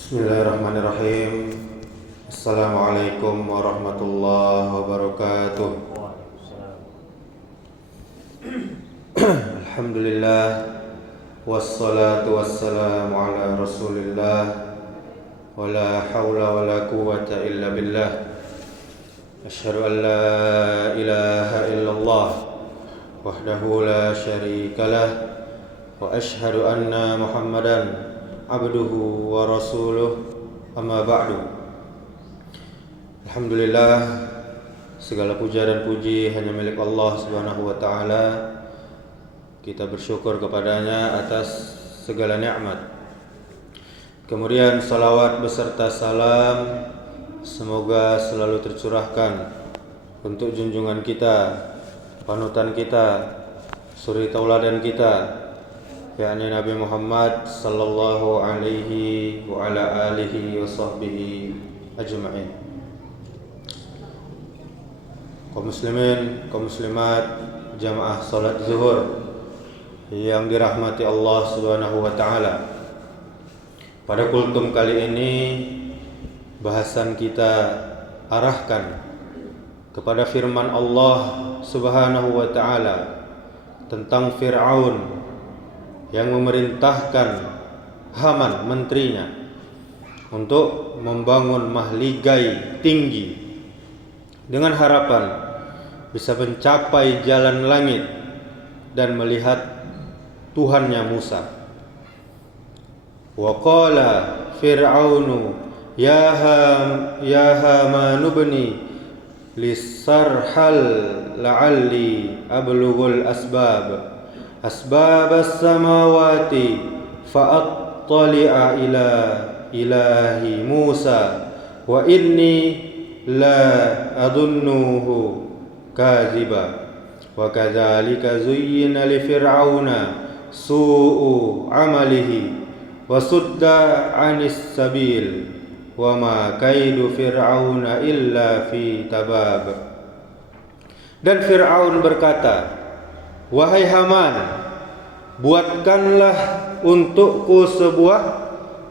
Bismillahirrahmanirrahim. Assalamualaikum warahmatullahi wabarakatuh. Alhamdulillah, wassalatu wassalamu ala rasulillah, wala hawla wala quwwata illa billah. Asyhadu an la ilaha illallah wahdahu la syarikalah, wa asyhadu anna Muhammadan abduhu wa rasuluh, amma ba'du. Alhamdulillah, segala puja dan puji hanya milik Allah Subhanahu wa ta'ala. Kita bersyukur kepadanya atas segala nikmat. Kemudian salawat beserta salam semoga selalu tercurahkan untuk junjungan kita, panutan kita, suri tauladan kita, yakni Nabi Muhammad sallallahu alaihi wa ala alihi wa sahbihi ajma'in. Kaum muslimin, kaum muslimat, jamaah salat zuhur yang dirahmati Allah Subhanahu wa taala. Pada kultum kali ini bahasan kita arahkan kepada firman Allah Subhanahu wa taala tentang Fir'aun yang memerintahkan Haman, menterinya, untuk membangun mahligai tinggi dengan harapan bisa mencapai jalan langit dan melihat Tuhannya Musa. Wa qala Fir'aunu ya Haman ibni lisarhal la'alli ablughul asbab as-samawati fa'attali'a ila ilahi Musa wa inni la adunnuhu kadhiba wa kadzalika zuyyina li fir'auna su'u 'amalihi wa sudda 'anis sabil wa ma kaidu fir'auna illa fi tabab. Dan Fir'aun berkata, wahai Haman, buatkanlah untukku sebuah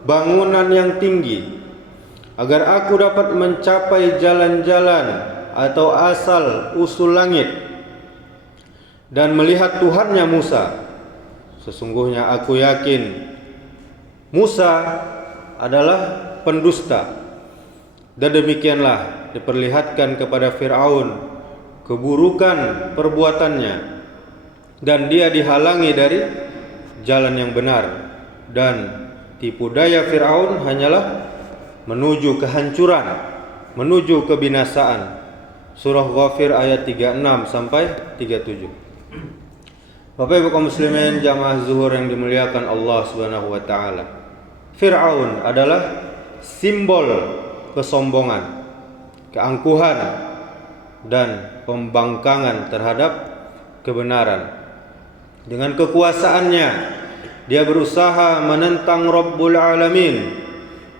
bangunan yang tinggi agar aku dapat mencapai jalan-jalan atau asal usul langit dan melihat Tuhannya Musa. Sesungguhnya aku yakin Musa adalah pendusta. Dan demikianlah diperlihatkan kepada Fir'aun keburukan perbuatannya, dan dia dihalangi dari jalan yang benar, dan tipu daya Fir'aun hanyalah menuju kehancuran, menuju kebinasaan. Surah Ghafir ayat 36 sampai 37. Bapak Ibu kaum muslimin, jamaah zuhur yang dimuliakan Allah Subhanahu wa taala. Fir'aun adalah simbol kesombongan, keangkuhan dan pembangkangan terhadap kebenaran. Dengan kekuasaannya dia berusaha menentang Rabbul Alamin,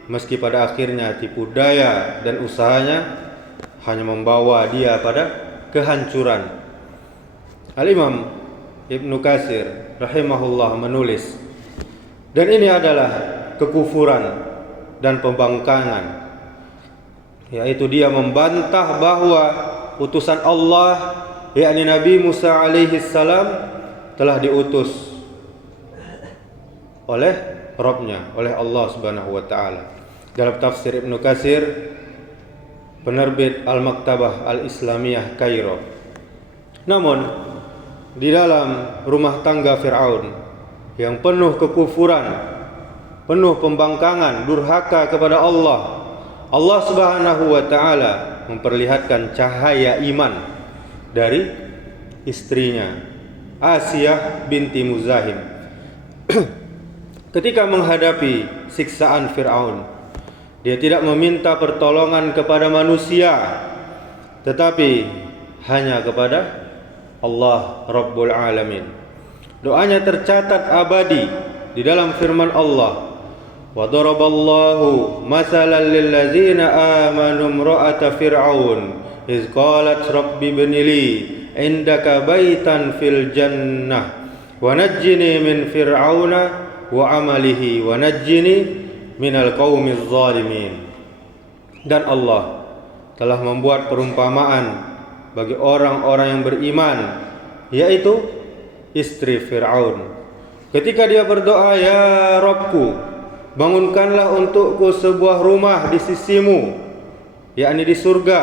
meski pada akhirnya tipu daya dan usahanya hanya membawa dia pada kehancuran. Al-Imam Ibnu Katsir rahimahullah menulis, dan ini adalah kekufuran dan pembangkangan, yaitu dia membantah bahwa utusan Allah, yakni Nabi Musa alaihi salam, telah diutus oleh Rabb-Nya, oleh Allah Subhanahu wa taala. Dalam tafsir Ibnu Katsir, penerbit Al-Maktabah Al-Islamiyah Kairo. Namun di dalam rumah tangga Fir'aun yang penuh kekufuran, penuh pembangkangan, durhaka kepada Allah, Allah Subhanahu wa taala memperlihatkan cahaya iman dari istrinya Asiyah binti Muzahim. Ketika menghadapi siksaan Fir'aun, dia tidak meminta pertolongan kepada manusia, tetapi hanya kepada Allah Rabbul Alamin. Doanya tercatat abadi di dalam firman Allah, wa daraballahu masalan lil ladzina amanu imra'ata fir'aun iz qalat rabbi ibni li indaka baitan fil jannah wa najjini min fir'auna wa amalihi wa najjini minal qaumiz zalimin. Dan Allah telah membuat perumpamaan bagi orang-orang yang beriman, yaitu istri Fir'aun. Ketika dia berdoa, "Ya Rabbku, bangunkanlah untukku sebuah rumah di sisimu, yakni di surga,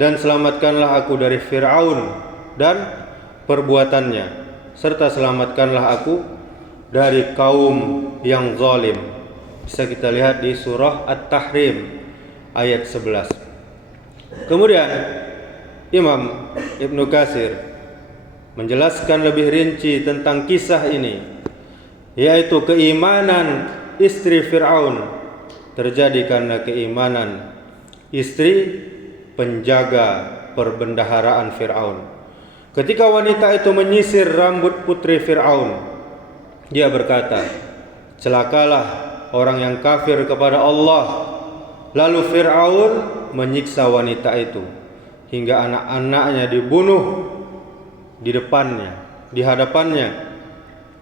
dan selamatkanlah aku dari Fir'aun dan perbuatannya, serta selamatkanlah aku dari kaum yang zalim." Bisa kita lihat di surah At-Tahrim ayat 11. Kemudian Imam Ibnu Katsir menjelaskan lebih rinci tentang kisah ini, yaitu keimanan istri Fir'aun terjadi karena keimanan istri penjaga perbendaharaan Fir'aun. Ketika wanita itu menyisir rambut putri Fir'aun, dia berkata, "Celakalah orang yang kafir kepada Allah." Lalu Fir'aun menyiksa wanita itu hingga anak-anaknya dibunuh di depannya, di hadapannya.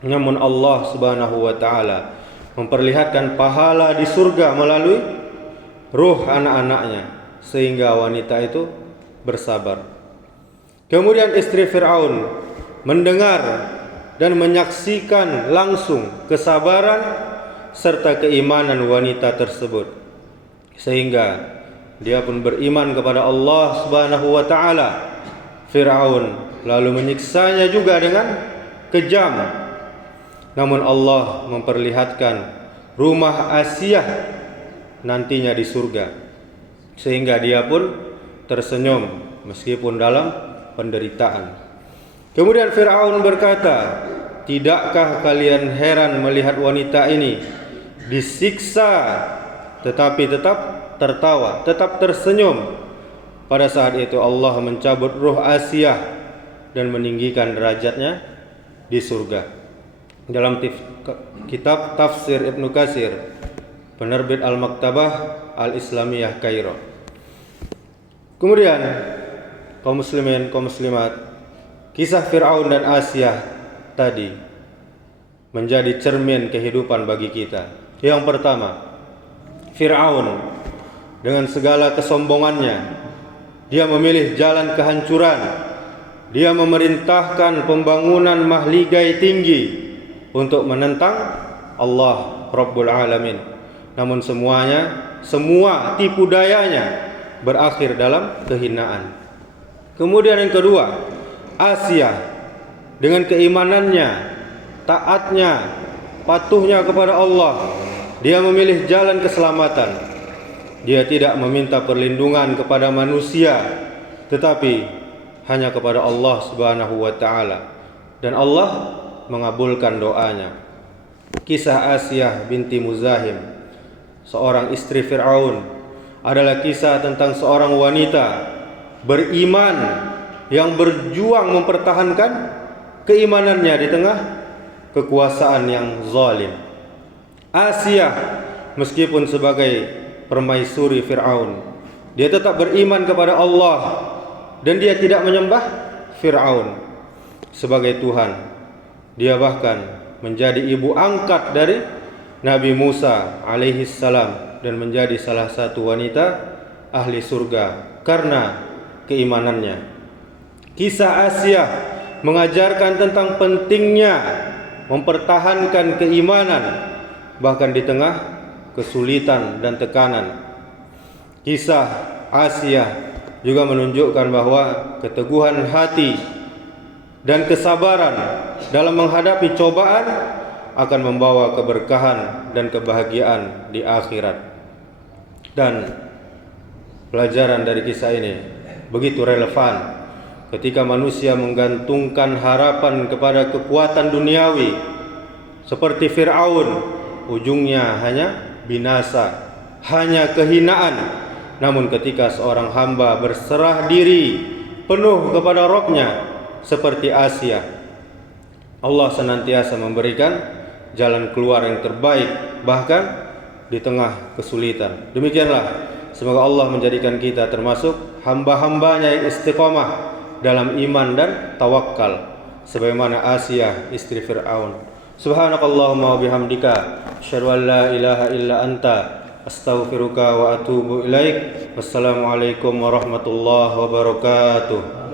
Namun Allah Subhanahu wa taala memperlihatkan pahala di surga melalui ruh anak-anaknya, sehingga wanita itu bersabar. Kemudian istri Fir'aun mendengar dan menyaksikan langsung kesabaran serta keimanan wanita tersebut, sehingga dia pun beriman kepada Allah Subhanahu wa taala. Fir'aun lalu menyiksanya juga dengan kejam. Namun Allah memperlihatkan rumah Asiyah nantinya di surga, sehingga dia pun tersenyum meskipun dalam penderitaan. Kemudian Fir'aun berkata, "Tidakkah kalian heran melihat wanita ini disiksa tetapi tetap tertawa, tetap tersenyum?" Pada saat itu Allah mencabut ruh Asiyah dan meninggikan derajatnya di surga. Dalam kitab Tafsir Ibnu Katsir, penerbit Al-Maktabah Al-Islamiyah Kairo. Kemudian kaum muslimin, kaum muslimat, kisah Fir'aun dan Asiyah tadi menjadi cermin kehidupan bagi kita. Yang pertama, Fir'aun dengan segala kesombongannya, dia memilih jalan kehancuran. Dia memerintahkan pembangunan mahligai tinggi untuk menentang Allah Rabbul Alamin. Namun semua tipu dayanya berakhir dalam kehinaan. Kemudian yang kedua, Asiyah dengan keimanannya, taatnya, patuhnya kepada Allah, dia memilih jalan keselamatan. Dia tidak meminta perlindungan kepada manusia, tetapi hanya kepada Allah Subhanahu wa taala, dan Allah mengabulkan doanya. Kisah Asiyah binti Muzahim, seorang istri Fir'aun, adalah kisah tentang seorang wanita beriman yang berjuang mempertahankan keimanannya di tengah kekuasaan yang zalim. Asiyah meskipun sebagai permaisuri Fir'aun, dia tetap beriman kepada Allah dan dia tidak menyembah Fir'aun sebagai Tuhan. Dia bahkan menjadi ibu angkat dari Nabi Musa alaihi salam dan menjadi salah satu wanita ahli surga karena keimanannya. Kisah Asiyah mengajarkan tentang pentingnya mempertahankan keimanan bahkan di tengah kesulitan dan tekanan. Kisah Asiyah juga menunjukkan bahwa keteguhan hati dan kesabaran dalam menghadapi cobaan akan membawa keberkahan dan kebahagiaan di akhirat. Dan pelajaran dari kisah ini begitu relevan ketika manusia menggantungkan harapan kepada kekuatan duniawi seperti Fir'aun. Ujungnya hanya binasa, hanya kehinaan. Namun ketika seorang hamba berserah diri penuh kepada Rabb-Nya seperti Asiyah, Allah senantiasa memberikan jalan keluar yang terbaik bahkan di tengah kesulitan. Demikianlah, semoga Allah menjadikan kita termasuk hamba-hambanya yang istiqomah dalam iman dan tawakal, sebagaimana Asiyah istri Fir'aun. Subhanakallahumma wa bihamdika asyhadu an la ilaha illa anta astaghfiruka wa atubu ilaik. Wassalamualaikum warahmatullahi wabarakatuh.